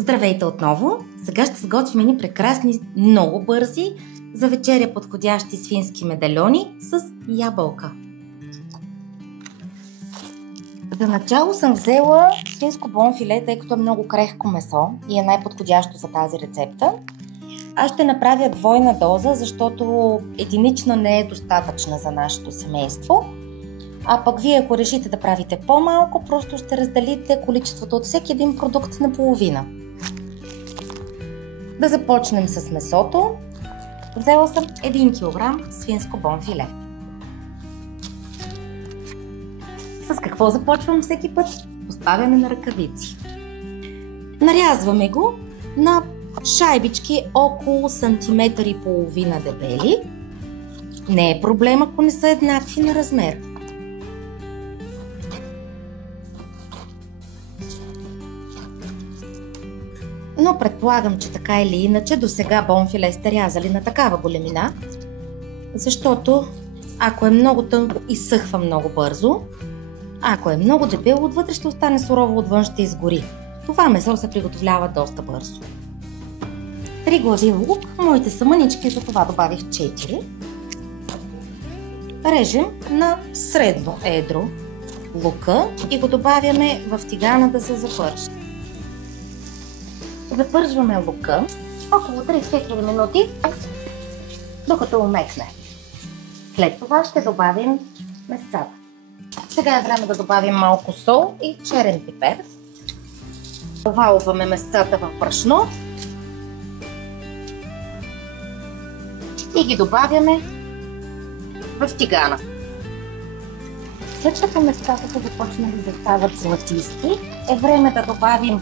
Здравейте отново! Сега ще сготвим едни прекрасни, много бързи за вечеря подходящи свински медальони с ябълка. За начало съм взела свинско бонфиле, тъй като е много крехко месо и е най-подходящо за тази рецепта. Аз ще направя двойна доза, защото единична не е достатъчна за нашето семейство. А пък вие, ако решите да правите по-малко, просто ще разделите количеството от всеки един продукт на половина. Да започнем с месото. Взела съм 1 кг свинско бонфиле. С какво започвам всеки път? С поставяне на ръкавици. Нарязваме го на шайбички около сантиметър и половина дебели. Не е проблем, ако не са еднакви на размер. Но предполагам, че така или иначе до сега бонфиле сте рязали на такава големина, защото ако е много тънко, изсъхва много бързо, а ако е много дебело, отвътре ще остане сурово, отвън ще изгори. Това месо се приготовлява доста бързо. 3 глави лук, моите са мънички, за това добавих 4. Режем на средно едро лука и го добавяме в тигана да се запържи. Запържваме лука около 3-4 минути, докато умекне. След това ще добавим месцата. Сега е време да добавим малко сол и черен пипер. Овалваме месцата в брашно и ги добавяме в тигана. След като месцата са започнали да стават златисти, е време да добавим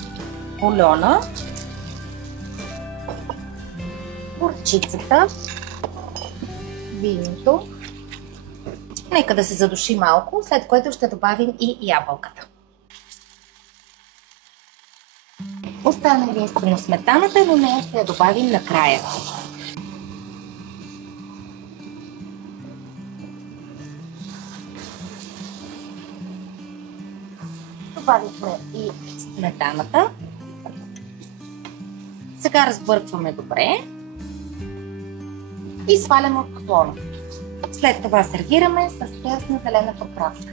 бульона, горчицата, виното. Нека да се задуши малко, след което ще добавим и ябълката. Остана единствено сметаната, но нея ще я добавим накрая. Добавихме и сметаната. Сега разбъркваме добре и сваляме от котлона. След това сервираме с прясна зелена подправка.